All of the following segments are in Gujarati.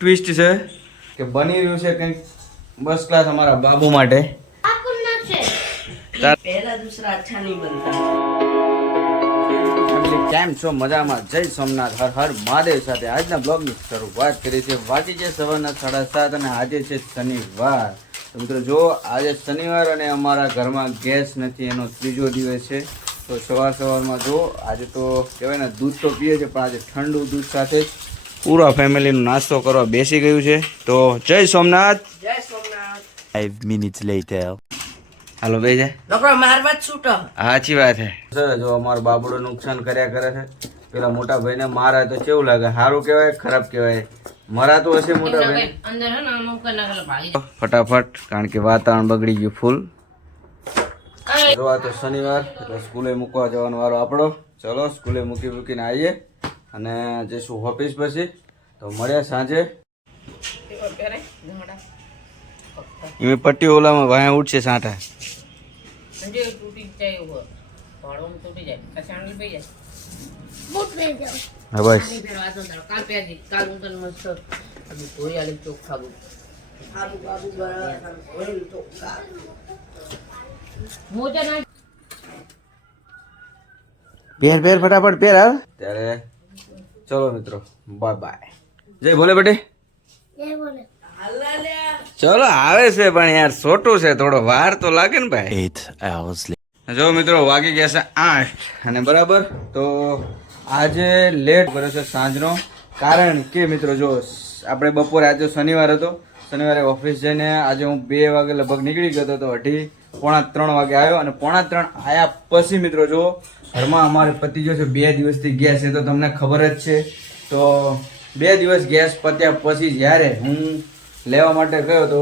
ટ્વિસ્ટ છે કે બની રહ્યું છે કંઈક બસ ક્લાસ અમારા બાબુ માટે. કેમ છો મજામાં? જય સોમનાથ. હર હર મહાદેવ સાથે આજના બ્લોગની શરૂઆત કરી છે વાગી છે સવારના સાડા સાત અને આજે છે શનિવાર. મિત્રો જો આજે શનિવાર અને અમારા ઘરમાં ગેસ નથી એનો ત્રીજો દિવસ છે. તો સવાર સવારમાં જો આજે તો કહેવાય ને દૂધ તો પીએ છે પણ આજે ઠંડુ દૂધ સાથે જ પૂરા ફેમિલીનો નાસ્તો કરવા બેસી ગયું છે. તો જય સોમનાથ. જય સોમનાથ. 5 મિનિટ્સ લેટર હાલો બે જાય છોકરો મારવા જ છૂટો. સાચી વાત છે સર જો અમારો બાબડો નુકસાન કર્યા કરે છે. પેલા મોટા ભાઈને મારા તો કેવું લાગે? સારું કેવાય ખરાબ કહેવાય? મરાતું હશે મોટા ભાઈ ફટાફટ કારણ કે વાતાવરણ બગડી ગયું ફૂલ. જો આ તો શનિવાર એટલે સ્કૂલે મૂકવા જવાનો વારો આપણો. ચલો સ્કૂલે મૂકી મૂકીને આવીએ. અને જઈશું ઓફિસ પછી? તો મળ્યા સાંજે? એમાં પટ્ટી ઓલામાં વાયા ઉઠશે સાંઠા. તૂટી જાય એવું ભાડું તૂટી જાય. કસાણી પી જાય. હા બસ. પહેરવા તો તાર કાલ પહેરી કાલ હું તને મસ્ત આનું ધોઈ આલી ચોખ્ખા બુ હારું બાબુ બરાબર. ચોખ્ખા મોજા ના પહેર પહેર ફટાફટ પહેર આવે ત્યારે ચલો મિત્રો બાય બાય જય ભોલે બેટી ચલો આવે છે પણ યાર છોટું છે થોડો વાર તો લાગે ને ભાઈ. જો મિત્રો વાગી ગયા છે આઠ અને બરાબર તો આજે લેટ કર્યો છે સાંજનો. કારણ કે મિત્રો જો આપણે બપોરે આજે શનિવાર હતો. શનિવારે ઓફિસ જઈને આજે હું બે વાગે લગભગ નીકળી ગયો હતો તો અઢી પોણા ત્રણ વાગે આવ્યો અને પોણા ત્રણ આવ્યા પછી મિત્રો જો ઘરમાં અમારે પતિ જો છે, બે દિવસથી ગેસ છે, તો તમને ખબર જ છે. તો બે દિવસ ગેસ પત્યા પછી જ્યારે હું લેવા માટે ગયો તો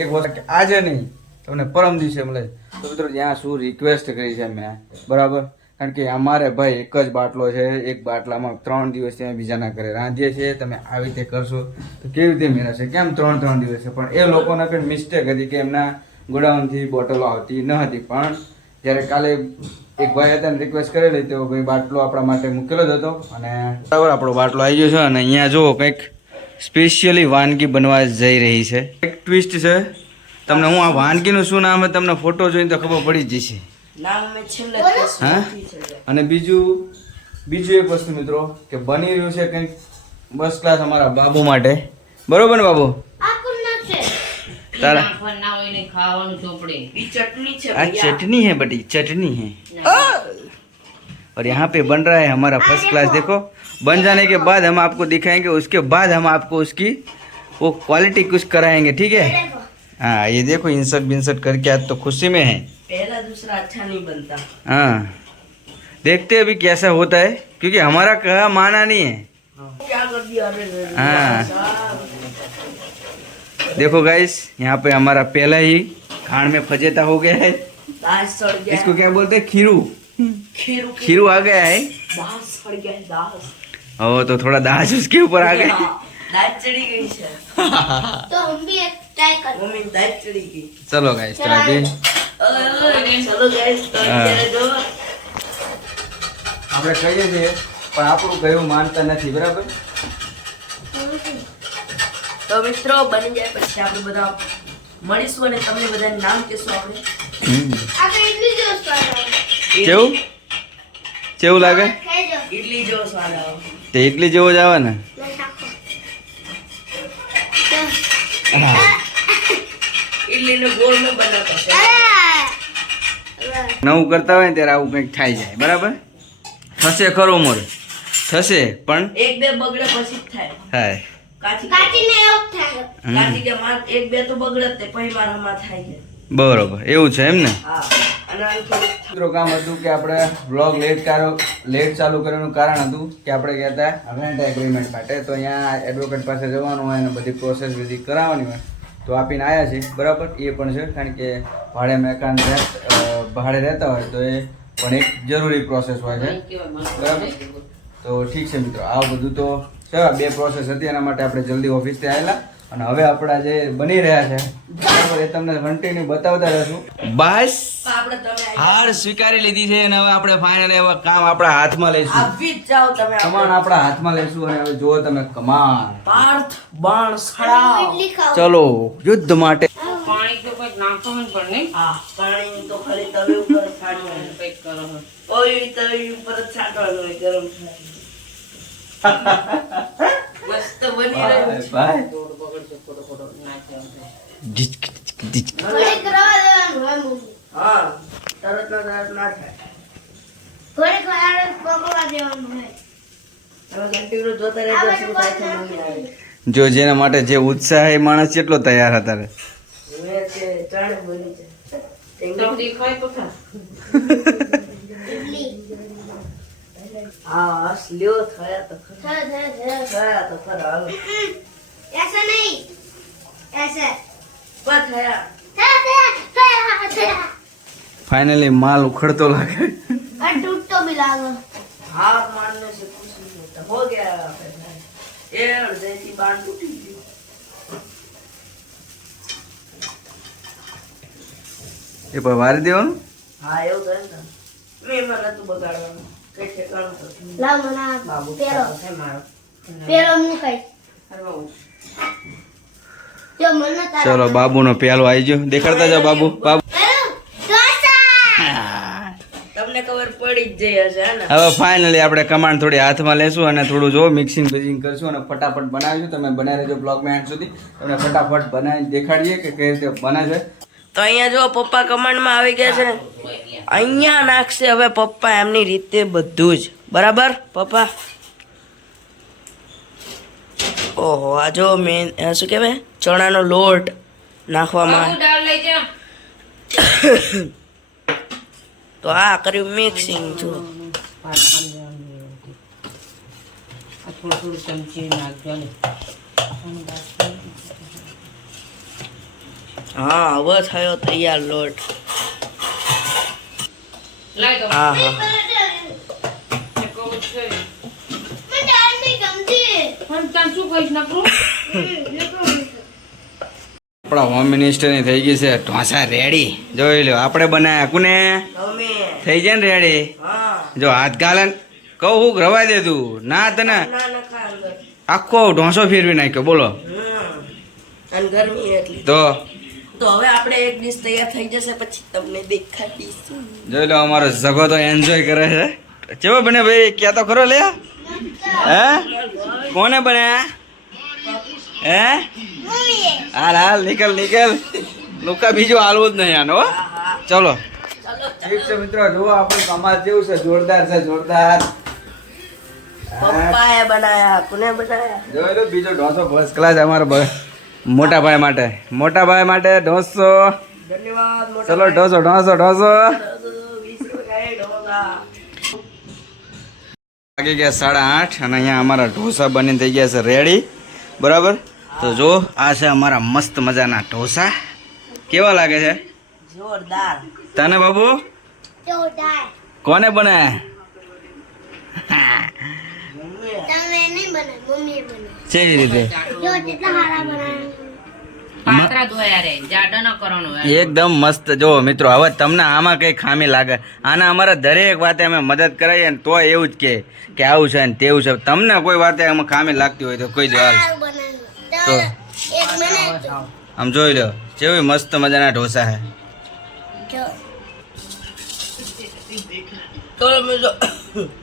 એક વખત આજે નહીં, તમને પરમ દિવસે મળે તો મિત્રો ત્યાં શું રિક્વેસ્ટ કરી છે મેં, બરાબર? કારણ કે અમારે ભાઈ એક જ બાટલો છે, એક બાટલામાં ત્રણ દિવસ અમે બીજાના ઘરે રાંધીએ છીએ, તમે આવી રીતે કરશો તો કેવી રીતે મેળવશે? કેમ ત્રણ ત્રણ દિવસે? પણ એ લોકોને કંઈ મિસ્ટેક હતી કે એમના ગોડાઉનથી બોટલો આવતી ન હતી. પણ જ્યારે કાલે એક ભાઈ હતા રિક્વેસ્ટ કરેલી તો ભાઈ બાટલો આપણા માટે મૂકેલો જ હતો અને બરાબર આપણો બાટલો આવી ગયો છે અને અહીંયા જુઓ કંઈક સ્પેશિયલી વાનગી બનવા જઈ રહી છે. એક ટ્વિસ્ટ છે. તમને હું આ વાનગીનું શું નામ છે તમને ફોટો જોઈને તો ખબર પડી જ જશે. હા? અને બીજું બીજું એક વસ્તુ મિત્રો કે બની રહ્યું છે કંઈક બસ ક્લાસ અમારા બાબુ માટે. બરોબર ને બાબુ? તારા નાખવા ના હોય ને ખાવાનું ચોપડી ઈ ચટણી છે આ चटनी है बटी चटनी है और यहाँ पे बन रहा है हमारा फर्स्ट क्लास देखो बन जाने के बाद हम आपको दिखाएंगे उसके बाद हम आपको उसकी वो क्वालिटी कुछ कराएंगे ठीक है हाँ ये देखो इंसर्ट बिंसर्ट करके आज तो खुशी में है पहला दूसरा अच्छा नहीं बनता हाँ देखते हैं अभी कैसा होता है क्योंकि हमारा कहा माना नहीं है क्या कर दिया अरे रे रे। हाँ देखो गाइस यहाँ पे हमारा पहला ही खान में फजेता हो गया है दाल सड़ गया इसको क्या बोलते हैं खीरू खीरू खीरू आ गया है दाल सड़ गया है, दाल ओ तो थोड़ा दाज उसके ऊपर आ गए हाँ, दाल चढ़ी गई है तो हम भी एक ट्राई कर मम्मी दाल चढ़ी गई चलो गाइस तो अभी ओए, ओए, चलो गैस तो हाँ। અત્યારે જો આપણે કહીએ છીએ પણ આપણું કહેવું માનતા નથી બરાબર તો મિત્રો બની જાય પછી આપણે બધા મળીશું અને તમને બધાને નામ કહેશું આપણે. આપણે એટલી જ વસ્તુ આવે કેવું? કેવું લાગે? ઇડલી જેવો સ્વાદ આવે તે ઇડલી જેવો જ આવે ને? મેં ગોળ ન બનાવતા નવું કરતા હોય ને ત્યારે આવું કંઈક થાય જાય બરાબર? થશે ખરો મોર. થશે પણ એક બે બગડે પછી થાય. થાય. બરોબર એવું છે એમ ને? મિત્રો કામ હતું કે આપણે વ્લોગ લેટ કારો લેટ ચાલુ કરવાનું કારણ હતું કે આપણે ગયા હતા રેન્ટ એગ્રીમેન્ટ માટે. તો અહીંયા એડવોકેટ પાસે જવાનું હોય અને બધી પ્રોસેસ બધી કરાવવાની હોય તો આપીને આવ્યા છે બરાબર? એ પણ છે કારણ કે ભાડે મકાન ભાડે રહેતા હોય તો એ પણ એક જરૂરી પ્રોસેસ હોય છે. બરાબર? તો ઠીક છે મિત્રો આ બધું તો છે બે પ્રોસેસ હતી એના માટે આપણે જલ્દી ઓફિસથી આવેલા. અને હવે આપણા જે બની રહ્યા છે બરાબર એ તમને કન્ટિન્યુ બતાવતા રહેશું. બસ. આપણે તમે હાર સ્વીકારી લીધી છે અને હવે આપણે ફાઇનલ એવા કામ આપણા હાથમાં લઈશું. આવી જ જાઓ તમે કમાન આપણા. હાથમાં લઈશું અને હવે જુઓ તમે કમાન પાર્થ બાણ સડાવ ચલો યુદ્ધ માટે. પાણી તો કંઈક નાખવાનું પણ નહીં. હા પાણી તો ખાલી તવે ઉપર છાંટવાનું. કંઈક કરો ઓય તવે ઉપર છાંટવાનું ગરમ ગરમ મસ્ત બની રહ્યું ભાઈ. થોડું પકડજો ડિચક થોડો નાખ્યો ઘડીક રવા દેવાનું હોય મમ્મી હા તરત ના તરત ના થાય. ઘડીક વાર પકડવા દેવાનું હોય. જોતા રહેજો શું થાય છે મમ્મી આવે જો જેના માટે જે ઉત્સાહ એ માણસ કેટલો તૈયાર હતા રે મેં તે ચાણે બની છે તમને ખાય તો ખા ઇડલી હા લ્યો થયા તો ખરા. થયા તો માલ ઉખડતો લાગે. અને તૂટતો બી લાગે. હા માનને છે ખુશી હો ગયા એ અડધેથી બાણ તૂટી ગયું. એ પર વારી દેવાનું? હા એવું કરે ને. મેં મને તો બગાડવાનું. લાવ મને પેલો. પેલો મને કઈ ચલો બાબુ નો પેલો આવી ગયો. દેખાડતા જાઓ બાબુ. બાબુ. હવે ફાઇનલી આપણે કમાન્ડ થોડી હાથમાં લેશું અને થોડું જો મિક્સિંગ બેઝિંગ કરશું અને ફટાફટ બનાવીશું. તમે બનાવી રહેજો બ્લોગમાં એન્ડ સુધી. તમને ફટાફટ બનાવી દેખાડીએ કે કઈ રીતે બને તો અહીંયા જો પપ્પા કમાન્ડમાં આવી ગયા છે ને. અહીંયા નાખશે હવે પપ્પા એમની રીતે બધું જ. બરાબર પપ્પા? ઓહો આ જો મેન શું કહેવાય? ચણાનો લોટ નાખવામાં. તો આ કર્યું મિક્સિંગ જો. હા હવે થયો તૈયાર લોટ. હા હા. આપણા હોમ મિનિસ્ટરની થઈ ગઈ છે. ઢોસા રેડી જોઈ લો આપણે બનાવ્યા કોને? થઈ જાય ને રેડી જો હાથ ગાલન કહું હું રવા દે તું. ના તને આખો ઢોસો ફેરવી નાખ્યો. બોલો. તો તો હવે આપણે એક ડીશ તૈયાર થઈ જશે પછી તમને દેખાડીશું. જોઈ લો અમારો જગો તો એન્જોય કરે છે. ચેવો બને ભાઈ? ક્યાં તો ખરો લે હે? કોને બને? હે? હાલ હાલ નીકળ નીકળ. લોકા બીજું હાલવું જ નહીં આનો ચલો. ઠીક છે મિત્રો જુઓ આપણું કમાલ જેવું છે. જોરદાર છે જોરદાર. પપ્પાએ બનાયા કોને બનાયા? જોઈ લો બીજો ઢોસો ફર્સ્ટ ક્લાસ અમારો મોટા ભાઈ માટે. મોટા ભાઈ માટે ઢોસો. ચલો ઢોસો ઢોસો ઢોસો. વાગી ગયા સાડા આઠ અને અહીંયા અમારા ઢોસા બની થઈ ગયા છે રેડી બરાબર? તો જો આ છે અમારા મસ્ત મજાના ઢોસા. કેવા લાગે છે? જોરદાર. તને બાબુ? કોને બનાયા કેવી રીતે? જો કેટલા હારા બનાવ્યા પાત્રા ધોયા રે જાડો ન કરવાનો એકદમ મસ્ત. જો મિત્રો હવે તમને આમાં કઈ ખામી લાગે. આના અમારા દરેક વાતે અમે મદદ કરાવીએ ને તો એવું જ કે કે આવું છે ને તેવું છે. તમને કોઈ વાતે આમાં ખામી લાગતી હોય તો કોઈ બનાવ્યું તો. આમ જોઈ લો કેવી મસ્ત મજાના ઢોસા છે તો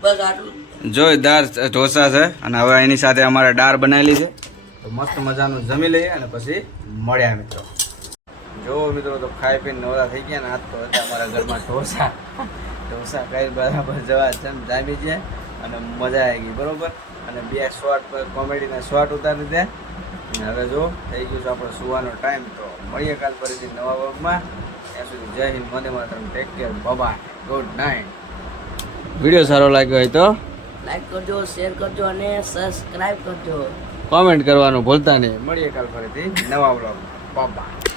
બસ આટલું જોરદાર ઢોસા છે અને હવે એની સાથે અમારે દાળ બનાવેલી છે. તો મસ્ત મજાનું જમી લઈએ અને પછી મળ્યા મિત્રો. જો મિત્રો, તો ખાઈ પીને નવરા થઈ ગયા ને આજ તો હતા અમારા ઘરમાં ઢોસા. ઢોસા ખાઈ બરાબર જવા છે જામી ગયા અને મજા આવી ગઈ, બરોબર? અને બે શોર્ટ કોમેડીના શોર્ટ ઉતારી દે અને હવે જો, થઈ ગયું છે આપણો સુવાનો ટાઈમ તો મળીએ કાલ ફરીથી નવા વર્ગમાં ત્યાં સુધી જય હિન્દ મને માત્ર take care bye good night video સારો લાગ્યો હોય તો લાઈક કરજો શેર કરજો અને સબસ્ક્રાઇબ કરજો. કોમેન્ટ કરવાનું ભૂલતા નહીં. મળીએ કાલ ફરીથી નવા બ્લોગ બાય